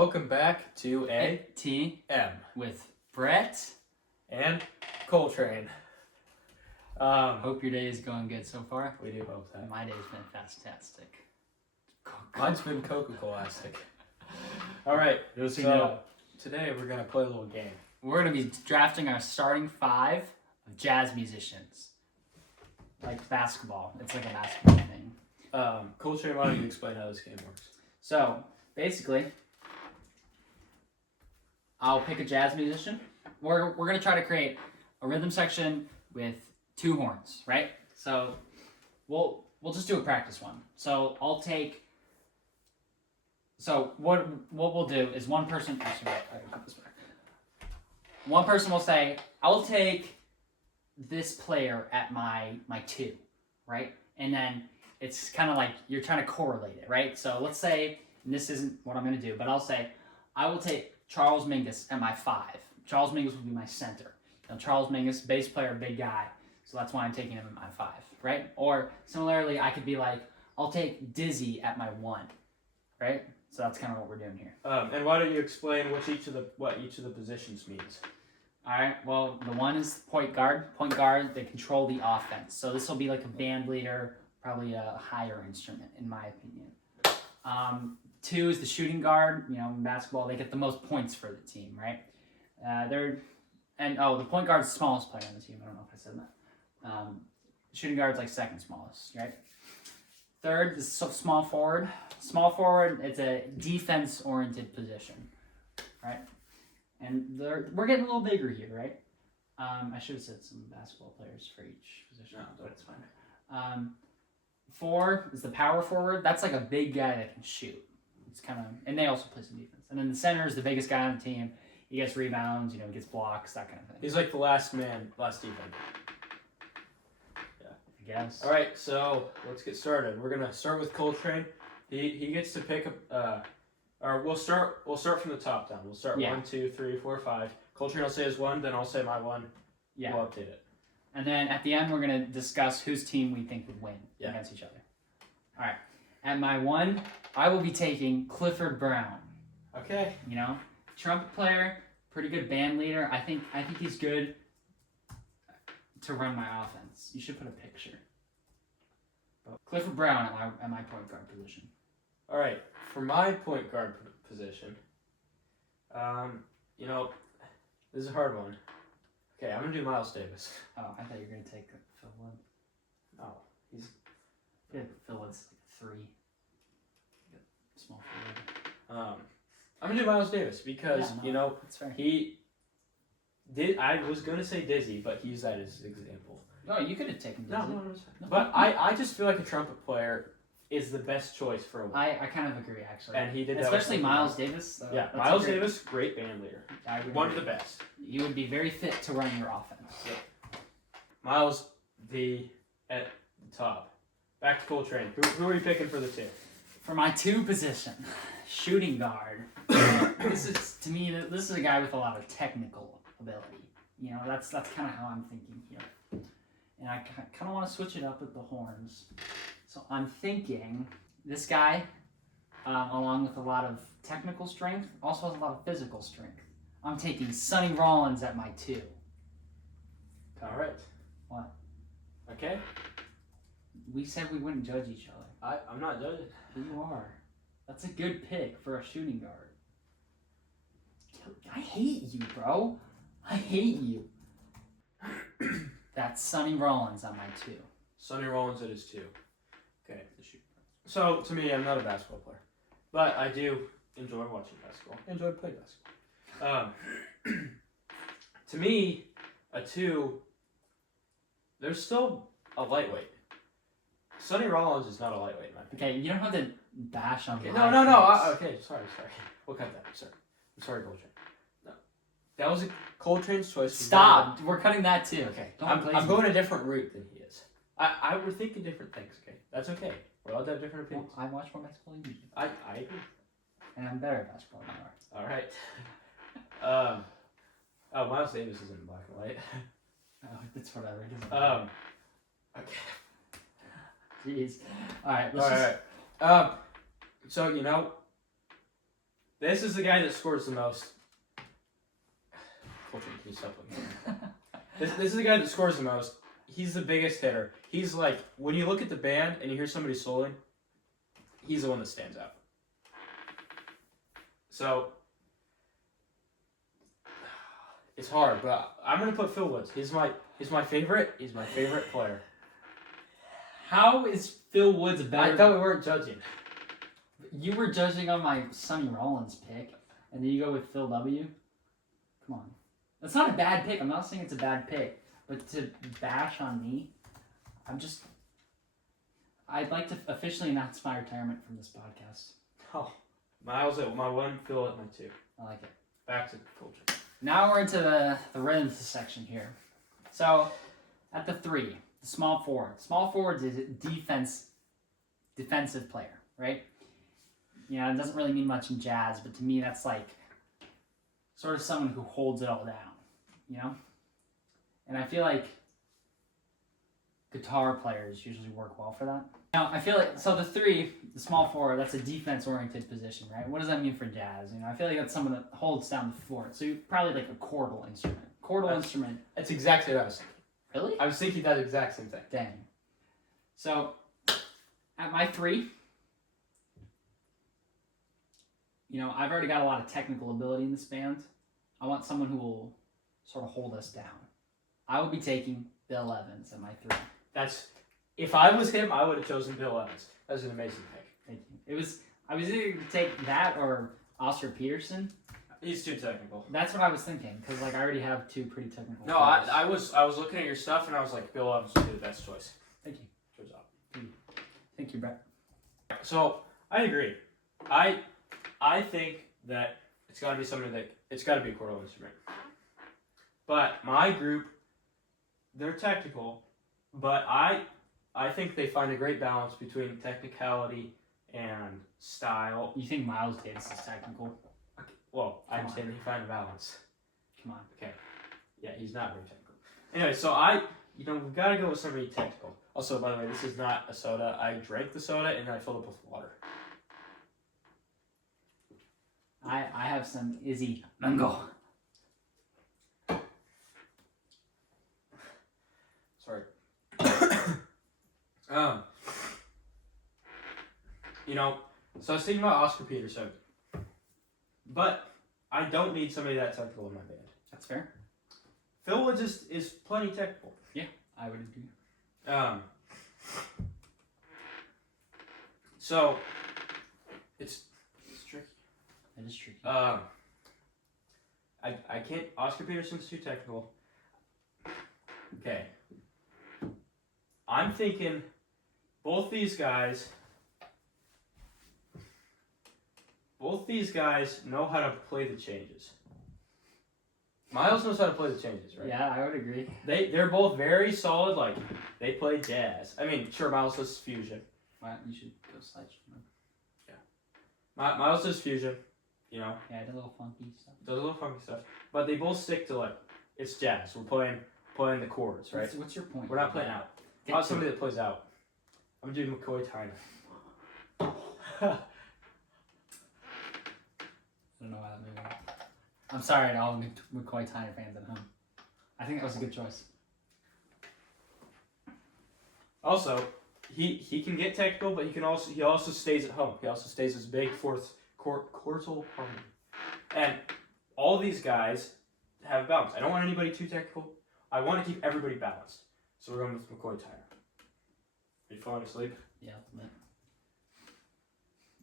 welcome back to ATM with Brett and Coltrane. Hope your day is going good so far. We do hope that. My day's been fantastic. Mine's been Coca-Colastic. All right, so today we're gonna play a little game. We're gonna be drafting our starting 5 of jazz musicians, like basketball. It's like a basketball thing. Coltrane, why don't you explain how this game works? So basically, I'll pick a jazz musician. We're gonna try to create a rhythm section with 2 horns, right? So we'll just do a practice one. So I'll take. So what we'll do is one person. Actually, I can put this back. One person will say, "I will take this player at my 2," right? And then it's kind of like you're trying to correlate it, right? So let's say, and this isn't what I'm going to do, but I'll say, I will take Charles Mingus at my 5. Charles Mingus will be my center. Now, Charles Mingus, bass player, big guy, so that's why I'm taking him at my 5, right? Or similarly, I could be like, I'll take Dizzy at my 1, right? So that's kind of what we're doing here. And why don't you explain what each of the positions means? All right. Well, the 1 is point guard. Point guard, they control the offense. So this will be like a band leader, probably a higher instrument, in my opinion. 2 is the shooting guard. You know, in basketball, they get the most points for the team, right? The point guard's the smallest player on the team. I don't know if I said that. Shooting guard's like second smallest, right? 3rd is small forward. Small forward, it's a defense-oriented position, right? And we're getting a little bigger here, right? I should have said some basketball players for each position, but it's fine. 4 is the power forward. That's like a big guy that can shoot. It's kind of, and they also play some defense. And then the center is the biggest guy on the team. He gets rebounds, gets blocks, that kind of thing. He's like the last defender. I guess. All right, so let's get started. We're gonna start with Coltrane. He gets to pick or we'll start from the top down. We'll start 1, 2, 3, 4, 5. Coltrane will say his 1, then I'll say my 1. Yeah. We'll update it. And then at the end, we're going to discuss whose team we think would win against each other. All right. At my 1, I will be taking Clifford Brown. Okay. Trumpet player, pretty good band leader. I think he's good to run my offense. You should put a picture. But Clifford Brown at my point guard position. All right. For my point guard position, this is a hard one. Okay, I'm gonna do Miles Davis. Oh, I thought you were gonna take Phil Wood. Oh, he's good. Phil Wood's 3. Small forward. I'm gonna do Miles Davis because that's fair. I was gonna say Dizzy, but he used that as an example. No, you could have taken Dizzy. No, it's fine. But I just feel like a trumpet player is the best choice for a win. I kind of agree, actually. And he did that. Especially Miles Davis. Miles Davis, great band leader. One of the best. You would be very fit to run your offense. Yeah. Miles, at the top. Back to Coltrane. Who are you picking for the 2? For my 2 position, shooting guard. This is a guy with a lot of technical ability. That's kind of how I'm thinking here. And I kind of want to switch it up with the horns. So I'm thinking this guy, along with a lot of technical strength, also has a lot of physical strength. I'm taking Sonny Rollins at my 2. All right. What? Okay. We said we wouldn't judge each other. I'm not judging. You are. That's a good pick for a shooting guard. I hate you, bro. I hate you. That's Sonny Rollins on my 2. Sonny Rollins at his 2. Okay. So, to me, I'm not a basketball player. But I do enjoy watching basketball. Enjoy playing basketball. To me, a 2, there's still a lightweight. Sonny Rollins is not a lightweight, in my opinion. Okay, you don't have to bash on okay, my No. Okay, sorry. We'll cut that. I'm sorry, Coltrane. No. That was Coltrane's choice. Stop! We're cutting that too. Okay. I'm going a different route than he is. We're thinking different things, okay? That's okay. We're allowed to have different opinions. Well, I watch more basketball than you do. I agree. And I'm better at basketball than you are. Alright. Miles Davis is in black and white. Oh, that's whatever. Okay. Jeez. Alright, Alright. So, This is the guy that scores the most. Coltrane, can you stop looking at me? This is the guy that scores the most. He's the biggest hitter. He's like, when you look at the band and you hear somebody soloing, he's the one that stands out. So, it's hard, but I'm gonna put Phil Woods. He's my favorite. He's my favorite player. How is Phil Woods better? I thought we weren't judging. You were judging on my Sonny Rollins pick, and then you go with Phil W. Come on, that's not a bad pick. I'm not saying it's a bad pick, but to bash on me, I'd like to officially announce my retirement from this podcast. Oh, Miles at my 1, Phil at my 2. I like it. Back to Coltrane. Now we're into the rhythms section here. So, at the 3, the small forward. Small forward is a defensive player, right? You know, it doesn't really mean much in jazz, but to me that's like sort of someone who holds it all down, you know? And I feel like guitar players usually work well for that. Now, I feel like, so the 3, the small forward, that's a defense-oriented position, right? What does that mean for jazz? You know, I feel like that's someone that holds down the floor. So you probably like a chordal instrument. Instrument. That's exactly what I was thinking. Really? I was thinking that exact same thing. Dang. So, at my 3, you know, I've already got a lot of technical ability in this band. I want someone who will sort of hold us down. I would be taking Bill Evans at my 3. If I was him, I would have chosen Bill Evans. That was an amazing pick. Thank you. I was either going to take that or Oscar Peterson. He's too technical. That's what I was thinking, because like I already have 2 pretty technical. No, I was looking at your stuff and I was like, Bill Evans would be the best choice. Thank you. Good job. Thank you, Brett. So I agree. I think that it's got to be something that it's got to be a chordal instrument. But my group, they're technical, but I think they find a great balance between technicality and style. You think Miles Davis is technical? Okay. Well, I'm saying they find a balance. Come on. Okay. Yeah, he's not very technical. Anyway, so we've got to go with somebody technical. Also, by the way, this is not a soda. I drank the soda and then I filled it up with water. I have some Izzy Mango. Sorry. So I was thinking about Oscar Peterson, but I don't need somebody that technical in my band. That's fair. Phil Woods is plenty technical. Yeah, I would agree. So it's tricky. It is tricky. I can't. Oscar Peterson's too technical. Okay. I'm thinking both these guys know how to play the changes. Miles knows how to play the changes, right? Yeah, I would agree. They're both very solid. Like they play jazz. I mean, sure, Miles does fusion. Well, you should go slide. Yeah. Miles does fusion. You know. Yeah, the little funky stuff. Does a little funky stuff, but they both stick to like it's jazz. We're playing the chords, right? What's your point? We're not playing out. I want somebody that plays out. I'm doing McCoy Tyner. I don't know why that movie. I'm sorry to all the McCoy Tyner fans at home. I think that was a good choice. Also, he can get technical, but he also stays at home. He also stays as big fourth chordal harmony. And all these guys have balance. I don't want anybody too technical. I want to keep everybody balanced. So we're going with McCoy Tyner. Are you falling asleep? Yeah, a little bit.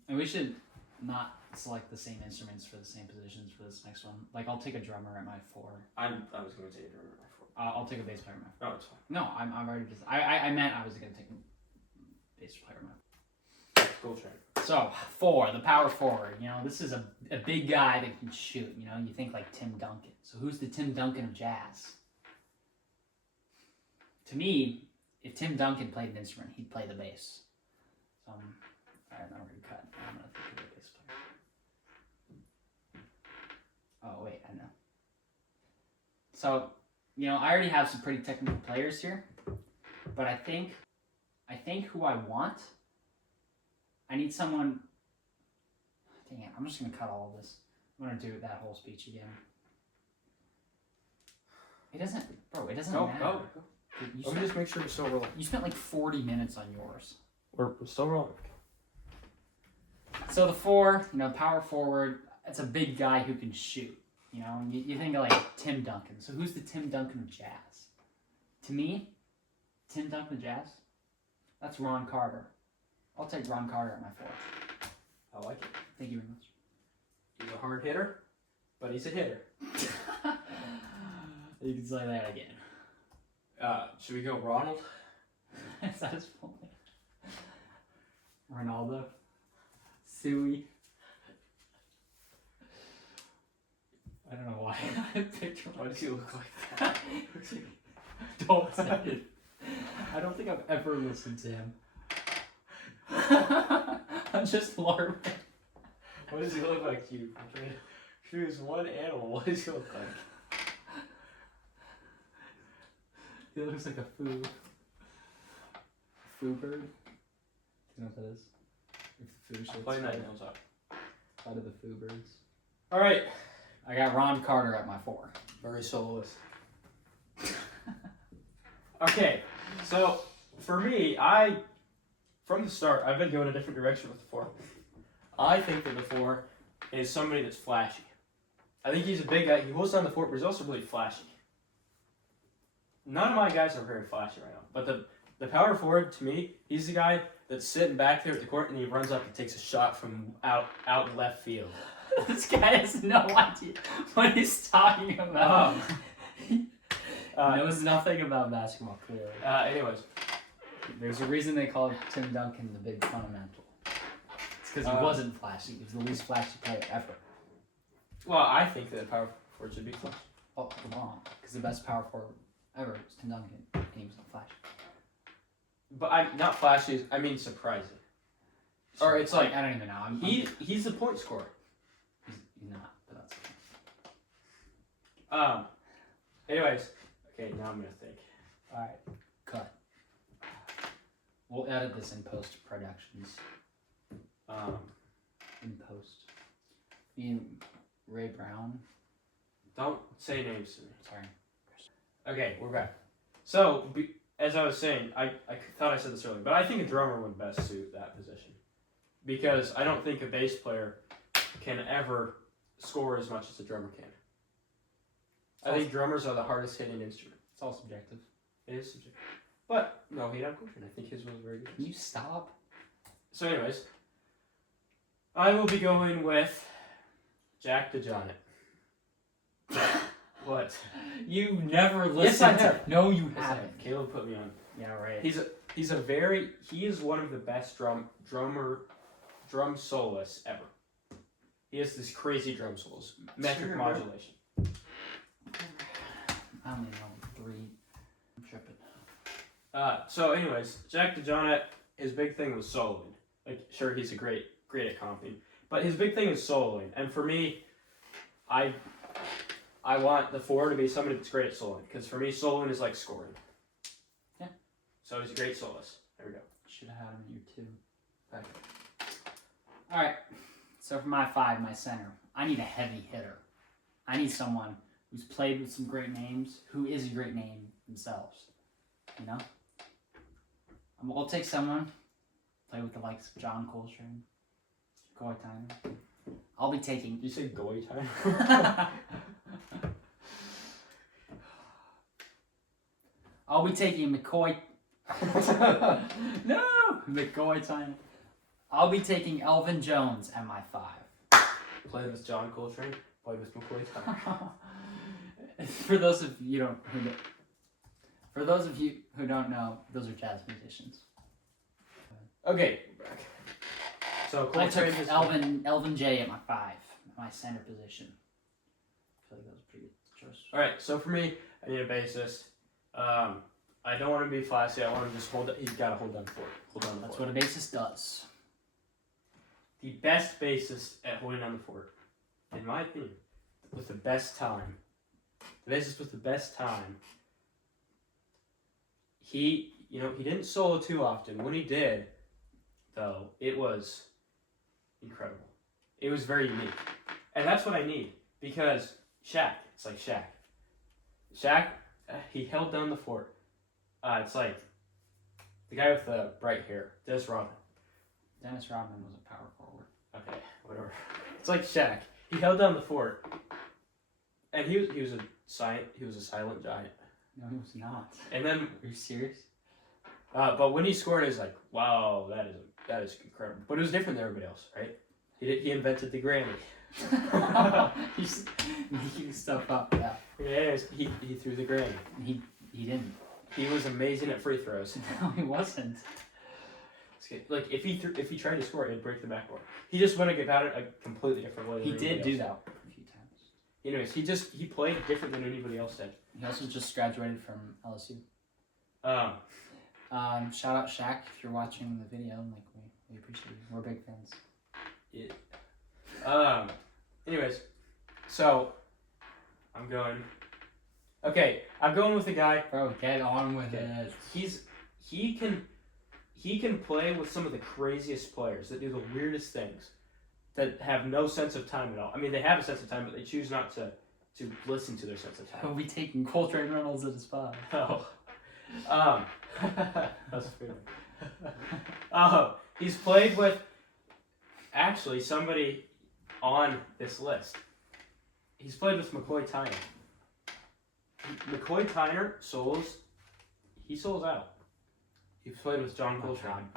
And we should not select the same instruments for the same positions for this next one. Like, I'll take a drummer at my 4. I was going to take a drummer at my 4. I'll take a bass player at my 4. No, it's fine. No, I'm already just. I meant I was going to take a bass player at my 4. Coltrane. So, 4, the power forward. You know, this is a big guy that can shoot. You know, you think like Tim Duncan. So, who's the Tim Duncan of jazz? To me, if Tim Duncan played an instrument, he'd play the bass. So, alright, I'm already cut. I'm going to think of a bass player. Oh, wait, I know. So, you know, I already have some pretty technical players here. But I think who I want, I need someone Dang it, I'm just gonna cut all of this. I'm gonna do that whole speech again. It doesn't, bro, it doesn't matter. Go. Dude, Let me just make sure we're still rolling. you spent like 40 minutes on yours. We're still rolling. So the 4, power forward, it's a big guy who can shoot. You think of like Tim Duncan. So who's the Tim Duncan of jazz? To me, Tim Duncan of jazz, that's Ron Carter. I'll take Ron Carter at my 4. I like it. Thank you very much. He's a hard hitter, but he's a hitter. You can say that again. Should we go Ronald? Is that his full name? Ronaldo? Suey? I don't know why I picked him. Why does he look like that? Don't say it. I don't think I've ever listened to him. I'm just LARPing. What does he look like to you? I'm trying to choose one animal. What does he look like? He looks like a foo. Foo bird? Do you know what that is? If the foo shits Play Night Nails up. out of the foo birds. Alright. I got Ron Carter at my 4. Very soloist. Okay, so for me, from the start, I've been going a different direction with the 4. I think that the 4 is somebody that's flashy. I think he's a big guy. He holds down the fort, but he's also really flashy. None of my guys are very flashy right now, but the power forward, to me, he's the guy that's sitting back there at the court and he runs up and takes a shot from out left field. This guy has no idea what he's talking about. Knows nothing about basketball, clearly. Anyways. There's a reason they call Tim Duncan the big fundamental. It's because he wasn't flashy. He was the least flashy player ever. Well, I think that power forward should be flashy. Oh, wrong. Because the best power forward ever was Tim Duncan, and he was not flashy. But not flashy, I mean surprising. Or it's like, I don't even know. He's the point scorer. He's not, but that's okay. Anyways. Okay, now I'm gonna think. Alright, cut. We'll edit this in post-productions. In post. Me and Ray Brown. Don't say names to me. Sorry. Okay, we're back. So, as I was saying, I thought I said this earlier, but I think a drummer would best suit that position. Because I don't think a bass player can ever score as much as a drummer can. I think drummers are the hardest hitting instrument. It's all subjective. It is subjective. But, no hate on Coltrane. I think his was very good. Can you stop? So anyways, I will be going with Jack DeJohnette. What? You never listened Yes, I to have. No, you Yes, I haven't. have. Caleb put me on. Yeah, right. He is one of the best drum soloists ever. He has this crazy drum solos. Metric modulation. I only know 3. I'm tripping. So anyways, Jack DeJohnette, his big thing was soloing. Like, sure, he's great at comping, but his big thing is soloing. And for me, I want the 4 to be somebody that's great at soloing, because for me, soloing is like scoring. Yeah. So he's a great soloist. There we go. Should have had him in your 2. Okay. Alright. So for my 5, my center, I need a heavy hitter. I need someone who's played with some great names, who is a great name themselves. We'll take someone, play with the likes of John Coltrane, Goy Tyner. I'll be taking... Did you say Goy Tyner? I'll be taking McCoy... No! McCoy Tyner. I'll be taking Elvin Jones at my 5. Played with John Coltrane, played with McCoy Tyner. For those of you who don't know, those are jazz musicians. Okay, we're back. So I Coltrane took is Elvin J at my 5, my center position. I feel like that was a pretty good choice. All right. So for me, I need a bassist. I don't want to be flashy. I want him to just hold. He's got to hold down the fort. That's what a bassist does. The best bassist at holding down the fort, in my opinion, with the best time. The bassist with the best time. He didn't solo too often. When he did, though, it was incredible. It was very unique. And that's what I need. Because Shaq, it's like Shaq. Shaq, he held down the fort. It's like the guy with the bright hair, Dennis Rodman. Dennis Rodman was a power forward. Okay, whatever. It's like Shaq. He held down the fort, and he was a silent giant. No, he was not. And then, Are you serious? but when he scored, it was like, wow, that is incredible. But it was different than everybody else, right? He invented the Grammy. He's making stuff up. Yeah. Yeah, he threw the Grammy. He didn't. He was amazing at free throws. No, he wasn't. Like if he tried to score, it'd break the backboard. He just went about it a completely different way. He did do that a few times. Anyways, he played different than anybody else did. He also just graduated from LSU. Shout out Shaq if you're watching the video. Like we appreciate you. We're big fans. Yeah. Anyways, so I'm going with the guy. Bro, get on with it. He can play with some of the craziest players that do the weirdest things, that have no sense of time at all. I mean, they have a sense of time, but they choose not to listen to their sense of time. He'll be taking Coltrane Reynolds at his spot. Oh. That's fair. He's played with actually somebody on this list. He's played with McCoy Tyner. McCoy Tyner solos out. He's played with John Coltrane.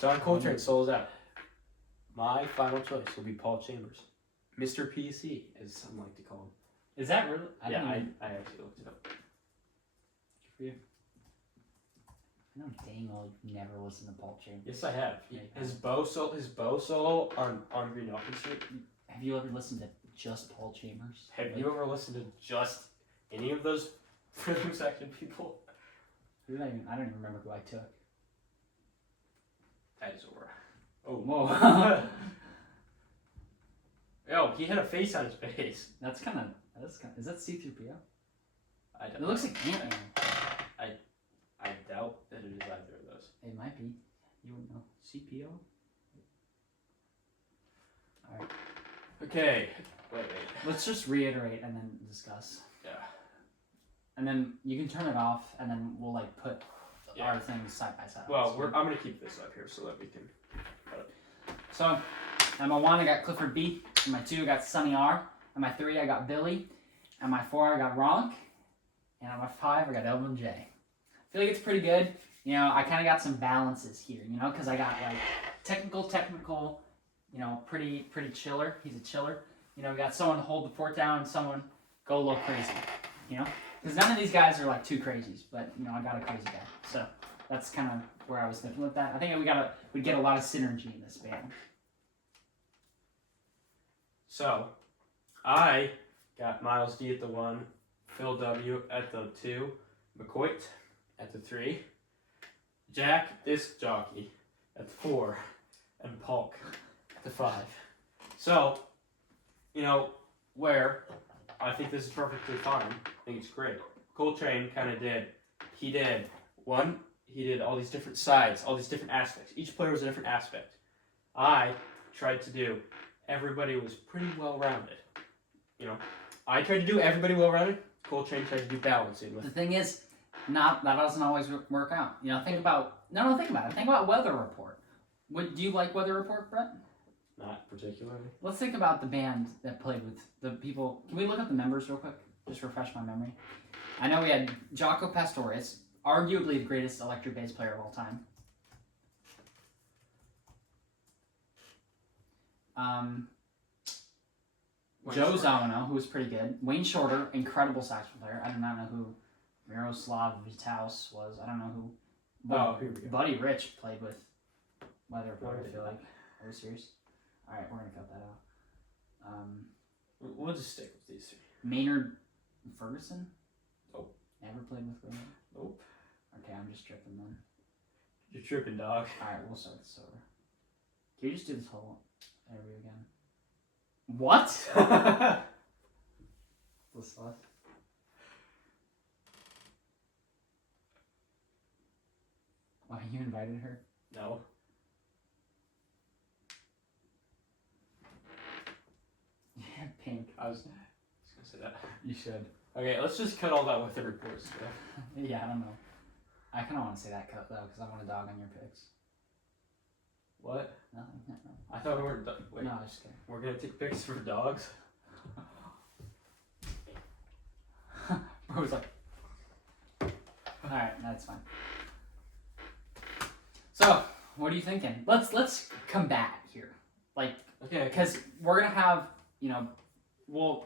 John Coltrane solos out. My final choice will be Paul Chambers. Mr. PC, as some like to call him. Is that really? I actually looked it up. Good for you. I know dang well you've never listened to Paul Chambers. Yes, I have. His bow solo on Green Elfin Street. Have you ever listened to just Paul Chambers? Have you ever listened to just any of those rhythm section people? I don't even remember who I took. Azor. Oh, whoa. Yo, he had a face on his face. That's kind of. Is that C-3PO? I don't It know. looks like Ant-Man. I doubt that it is either of those. It might be. You wouldn't know. CPO? Alright. Okay. Wait. Let's just reiterate and then discuss. Yeah. And then you can turn it off and then we'll like put our things side by side. Well, I'm going to keep this up here so that we can... So, at my 1 I got Clifford B. At my 2 I got Sonny R. At my 3 I got Billy. At my 4 I got Ronk. And at my 5 I got Elvin J. I feel like it's pretty good. You know, I kind of got some balances here, you know, because I got like technical, you know, pretty chiller. He's a chiller. You know, we got someone hold the fort down and someone go a little crazy, you know? Because none of these guys are like too crazies, but, you know, I got a crazy guy. So that's kind of where I was thinking with that. I think we'd get a lot of synergy in this band. So, I got Miles D at the 1, Phil W at the 2, McCoy at the 3, Jack Disc Jockey at the 4, and Polk at the 5. So, you know, where I think this is perfectly fine. I think it's great. Coltrane kind of did. He did all these different sides, all these different aspects. Each player was a different aspect. I tried to do, everybody was pretty well-rounded. You know, I tried to do everybody well-rounded. Coltrane tried to do balancing with. The thing is, that doesn't always work out. You know, think about it. Think about Weather Report. Do you like Weather Report, Brett? Not particularly. Let's think about the band that played with the people. Can we look up the members real quick? Just refresh my memory. I know we had Jaco Pastorius, arguably the greatest electric bass player of all time. Joe Zawino, who was pretty good. Wayne Shorter, incredible saxophone player. I do not know who Miroslav Vitaus was. I don't know who. Here we go. Buddy Rich played with Weather Report, I feel like. Are you serious? Alright, we're going to cut that out. We'll just stick with these 3. Maynard Ferguson? Nope. Never played with Graham? Nope. Okay, I'm just tripping then. You're tripping, dog. Alright, we'll start this over. Can you just do this whole interview again? What? This stuff. Why, you invited her? No. I was gonna say that. You should. Okay, let's just cut all that with the reports stuff. Yeah, I don't know. I kind of want to say that cut though because I want to dog on your picks. What? Nothing. No. I thought we were wait. No, I was just kidding. We're gonna take picks for dogs. Bro was like, all right, that's fine. So, what are you thinking? Let's combat here, like, Okay. because we're gonna have, you know,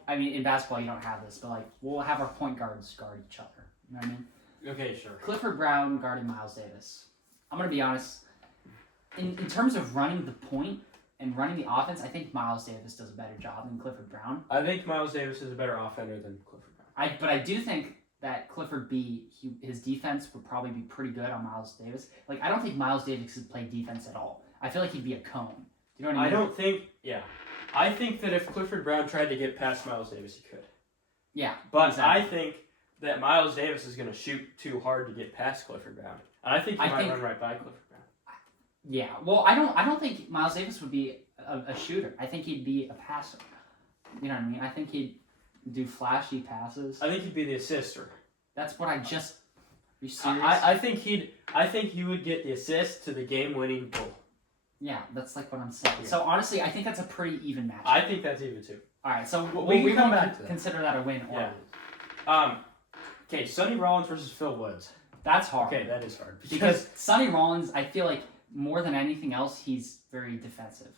I mean, in basketball you don't have this, but like, we'll have our point guards guard each other. You know what I mean? Okay, sure. Clifford Brown guarding Miles Davis. I'm gonna be honest. In terms of running the point and running the offense, I think Miles Davis does a better job than Clifford Brown. I think Miles Davis is a better offender than Clifford Brown. But I do think that Clifford his defense would probably be pretty good on Miles Davis. Like, I don't think Miles Davis could play defense at all. I feel like he'd be a cone. Do you know what I mean? I don't think. Yeah, I think that if Clifford Brown tried to get past Miles Davis, he could. Yeah, But exactly. I think that Miles Davis is going to shoot too hard to get past Clifford Brown. And I think he might run right by Clifford Brown. Yeah, well, I don't think Miles Davis would be a shooter. I think he'd be a passer. You know what I mean? I think he'd do flashy passes. I think he'd be the assister. That's what I just. Are you serious? I think he would get the assist to the game-winning goal. Yeah, that's like what I'm saying. Yeah. So honestly, I think that's a pretty even match. I think that's even too. All right, so We we can come won't back to that. consider that a win or Yeah. a lose. Okay, Sonny Rollins versus Phil Woods. That's hard. Okay, that is hard Because Sonny Rollins, I feel like more than anything else, he's very defensive.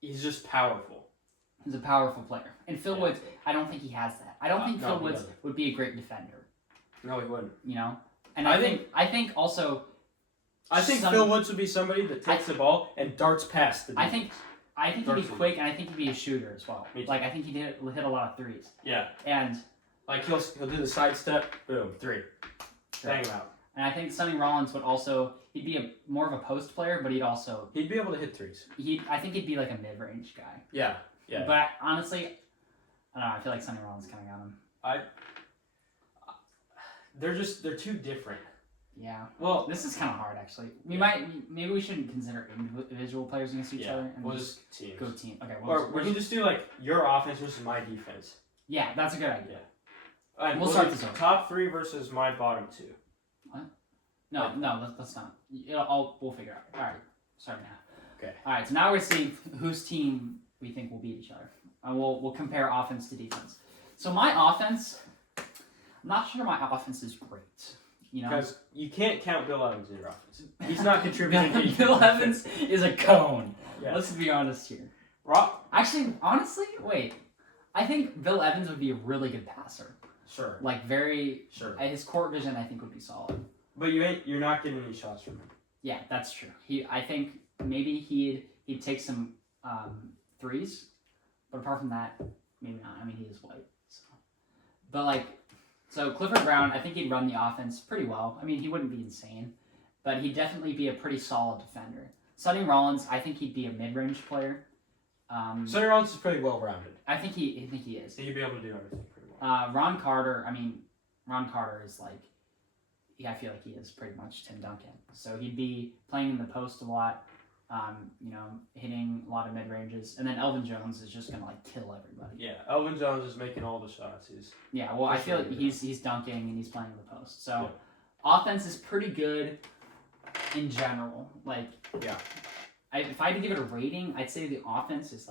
he's just powerful. He's a powerful player. And Phil Yeah. Woods, I don't think he has that. I don't think No, Phil he Woods doesn't. would be a great defender. No, he wouldn't. You know, and I I think also. I think Sonny- Phil Woods would be somebody that takes the ball and darts past the defense. I think he'd Darts be would quick, and I think he'd be a shooter as well. Me too. Like I think he'd hit a lot of threes. Yeah. And Like he'll do the side step, boom, three. Bang him out. I think Sonny Rollins would also he'd be more of a post player, but he'd also He'd be able to hit threes. I think he'd be like a mid range guy. Yeah. Yeah. But honestly, I don't know. I feel like Sonny Rollins kind of got him. They're too different. Yeah. Well, This is kind of hard, actually. Maybe we shouldn't consider individual players against each other, and we'll just just teams. go team. Okay. Or we can just do like your offense versus my defense. Yeah, that's a good idea. And We'll start do this over. top three versus my bottom two. No, let's not. We'll figure it out. All right, starting now. Okay. All right, so now we're seeing whose team we think will beat each other, and we'll compare offense to defense. So my offense, I'm not sure my offense is great. You know, Because you can't count Bill Evans in your offense. He's not contributing to Bill Evans is a cone. Yeah. Let's be honest here. Rock. Actually, honestly, wait. I think Bill Evans would be a really good passer. Sure. Like very. Sure. His court vision, I think, would be solid. But you're not getting any shots from him. Yeah, that's true. I think maybe he'd take some threes, but apart from that, maybe not. I mean, he is white, so. But so Clifford Brown, I think he'd run the offense pretty well. I mean, he wouldn't be insane, but he'd definitely be a pretty solid defender. Sonny Rollins, I think he'd be a mid-range player. Sonny Rollins is pretty well rounded. I think he is. So he'd be able to do everything pretty well. Ron Carter is like. Yeah, I feel like he is pretty much Tim Duncan. So he'd be playing in the post a lot, hitting a lot of mid ranges, and then Elvin Jones is just gonna kill everybody. Yeah, Elvin Jones is making all the shots. Yeah, well, I feel like he's dunking and he's playing in the post. So offense is pretty good in general. If I had to give it a rating, I'd say the offense is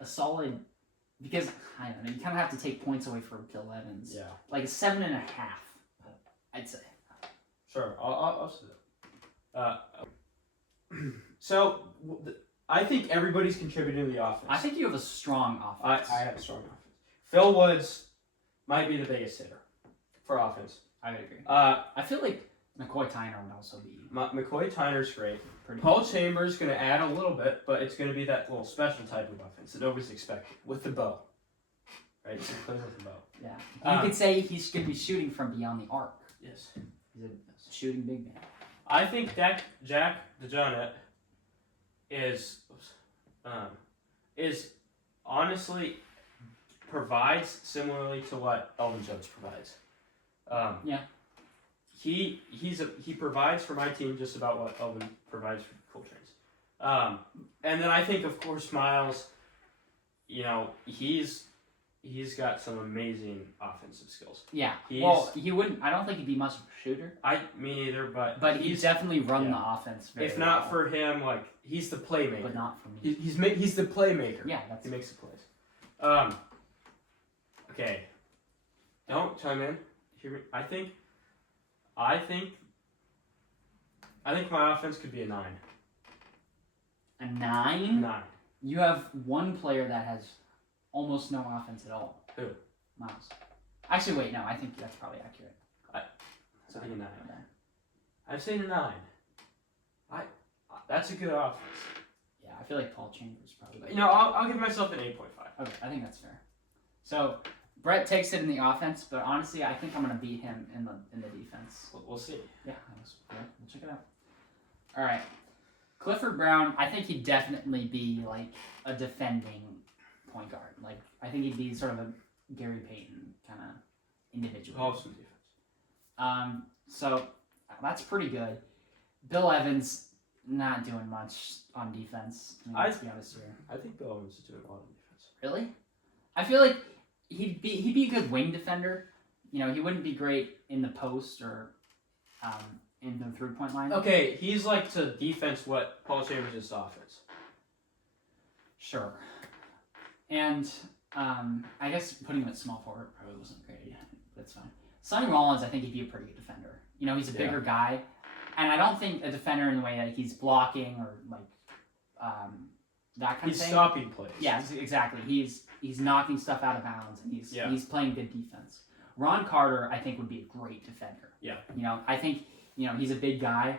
a solid. Because I don't know, you kind of have to take points away from Bill Evans. Yeah. Like a 7.5, I'd say. Sure, I'll say that. So, I think everybody's contributing to the offense. I think you have a strong offense. I have a strong offense. Phil Woods might be the biggest hitter for offense. I would agree. I feel like McCoy Tyner would also be McCoy Tyner's great. pretty Paul Chambers going to add a little bit, but it's going to be that little special type of offense that nobody's expecting with the bow. Right? So he plays with the bow. Yeah. You could say he's going to be shooting from beyond the arc. Yes. He's a shooting big man. I think Jack DeJohnette is honestly provides similarly to what Elvin Jones provides. Yeah. He provides for my team just about what Elvin provides for Coltrane's. And then I think of course Miles, he's he's got some amazing offensive skills. Yeah. He's, well, he wouldn't. I don't think he'd be much of a shooter. Me neither, but he's definitely run the offense. Very if not well. for him, like he's the playmaker. But not for me. He's the playmaker. Yeah, he makes the plays. Okay. Don't chime in. Hear me. I think my offense could be a 9. A 9? 9. You have one player that has almost no offense at all. Who? Miles. Actually, wait, no, I think that's probably accurate. So I think a 9. I'm saying a 9. That's a good offense. Yeah, I feel like Paul Chambers probably. I'll give myself an 8.5. Okay, I think that's fair. So Brett takes it in the offense, but honestly, I think I'm gonna beat him in the defense. We'll see. Yeah, we'll check it out. All right, Clifford Brown. I think he'd definitely be like a defending point guard. Like I think he'd be sort of a Gary Payton kind of individual. Awesome defense. So that's pretty good. Bill Evans not doing much on defense. Let's be honest here. I think Bill Evans is doing a lot on defense. Really? I feel like he'd be a good wing defender. He wouldn't be great in the post or in the 3-point line. Okay, he's like to defense what Paul Chambers is to offense. Sure. And I guess putting him at small forward probably wasn't great. That's fine. Sonny Rollins, I think he'd be a pretty good defender. He's a bigger guy, and I don't think a defender in the way that he's blocking or like that kind of thing. He's stopping plays. Yeah, exactly. He's knocking stuff out of bounds, and he's playing good defense. Ron Carter, I think, would be a great defender. Yeah. I think he's a big guy.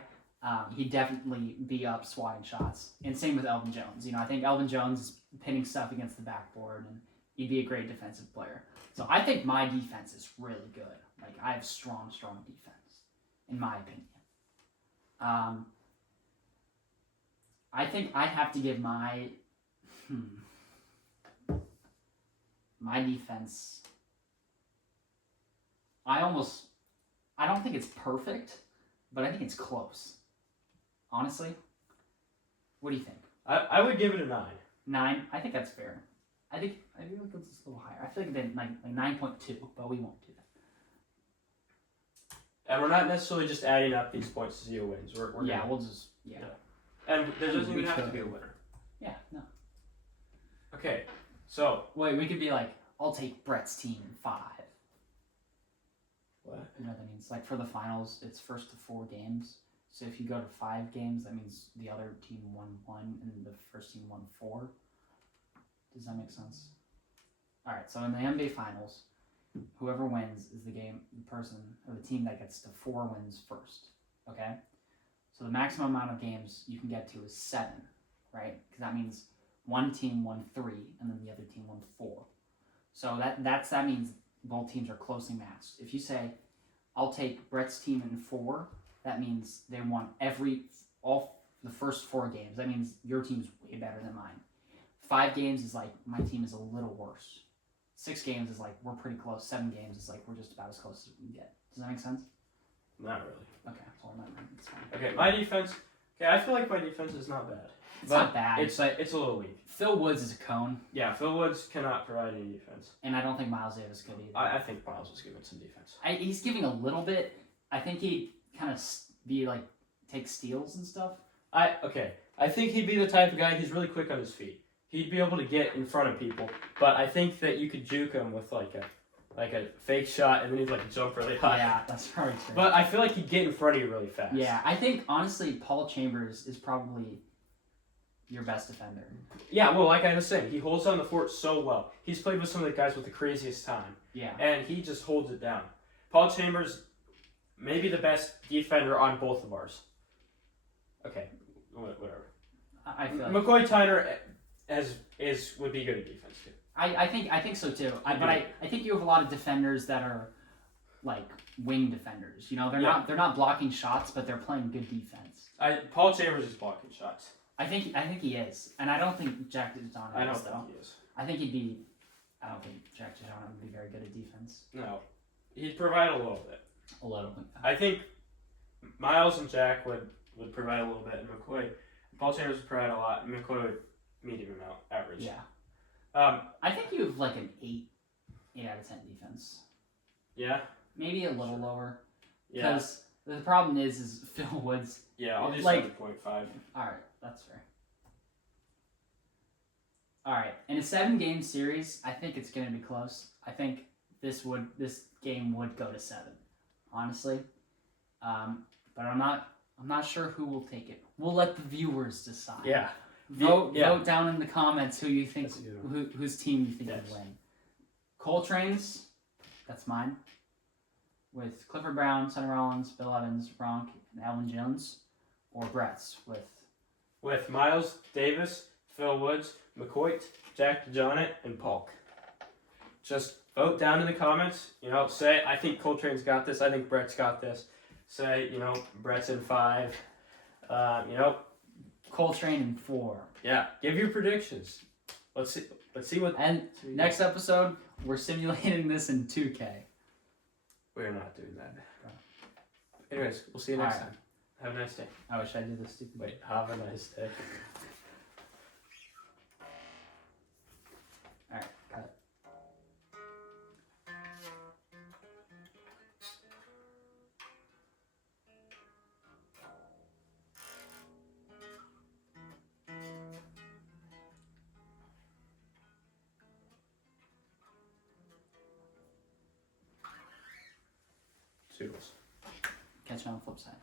He'd definitely be up swatting shots, and same with Elvin Jones. I think Elvin Jones is pinning stuff against the backboard, and he'd be a great defensive player. So I think my defense is really good. Like I have strong defense, in my opinion. I think I'd have to give my defense. I don't think it's perfect, but I think it's close. Honestly, what do you think? I would give it a 9. 9? I think that's fair. I feel like it's a little higher. I feel like then like 9.2, but we won't do that. And we're not necessarily just adding up these points to 0 wins. We're we'll just And there doesn't even have to be a winner. Yeah, no. Okay, so wait, we could be like, I'll take Brett's team in 5. What? You know what that means? Like for the finals, it's first to 4 games. So if you go to 5 games, that means the other team won 1 and the first team won 4. Does that make sense? All right. So in the NBA Finals, whoever wins is the person or the team that gets to 4 wins first. Okay. So the maximum amount of games you can get to is 7, right? Because that means one team won 3 and then the other team won 4. So that means both teams are closely matched. If you say, I'll take Brett's team in 4, that means they won all the first 4 games. That means your team's way better than mine. 5 games is like, my team is a little worse. 6 games is like, we're pretty close. 7 games is like, we're just about as close as we can get. Does that make sense? Not really. Okay, so it's fine. Okay, my defense. Okay, I feel like my defense is not bad. It's not bad. It's a little weak. Phil Woods is a cone. Yeah, Phil Woods cannot provide any defense. And I don't think Miles Davis could either. I think Miles is giving some defense. He's giving a little bit. I think he'd kind of be like, take steals and stuff. I think he'd be the type of guy, he's really quick on his feet. He'd be able to get in front of people, but I think that you could juke him with like a fake shot and then he'd like jump really high. Yeah, that's probably true. But I feel like he'd get in front of you really fast. Yeah, I think honestly Paul Chambers is probably your best defender. Yeah, well, like I was saying, he holds down the fort so well. He's played with some of the guys with the craziest time. Yeah. And he just holds it down. Paul Chambers, maybe the best defender on both of ours. Okay, whatever. I feel like McCoy Tyner would be good at defense too. I think so too. But I think you have a lot of defenders that are like wing defenders. They're not blocking shots, but they're playing good defense. Paul Chambers is blocking shots. I think he is, and I don't think Jack DeJohn is. Think he is. I think he'd be. I don't think Jack DeJohn would be very good at defense. No, he'd provide a little bit. A little bit. I think Miles and Jack would provide a little bit, and Paul Chambers would provide a lot, and McCoy would medium amount, average. Yeah. I think you have like an 8 8 out of 10 defense. Yeah. Maybe a little lower. Yeah. Because the problem is Phil Woods. Yeah, I'll do like 7.5. Alright, that's fair. Alright, in a 7-game series, I think it's going to be close. I think this game would go to 7, honestly. But I'm not sure who will take it. We'll let the viewers decide. Yeah. Vote down in the comments who you think That's a good one. whose team you think would win. Coltrane's, that's mine. With Clifford Brown, Sonny Rollins, Bill Evans, Gronk, and Alvin Jones, or Brett's with Miles Davis, Phil Woods, McCoy, Jack DeJohnette, and Polk. Just vote down in the comments. Say I think Coltrane's got this. I think Brett's got this. Say Brett's in 5. Coltrane in 4. Yeah. Give your predictions. Let's see what. And next episode, we're simulating this in 2K. We're not doing that. Anyways, we'll see you next time. Have a nice day. I wish I did this stupid. Wait, have a nice day. Alright, cut. Toodles. Catch you on the flip side.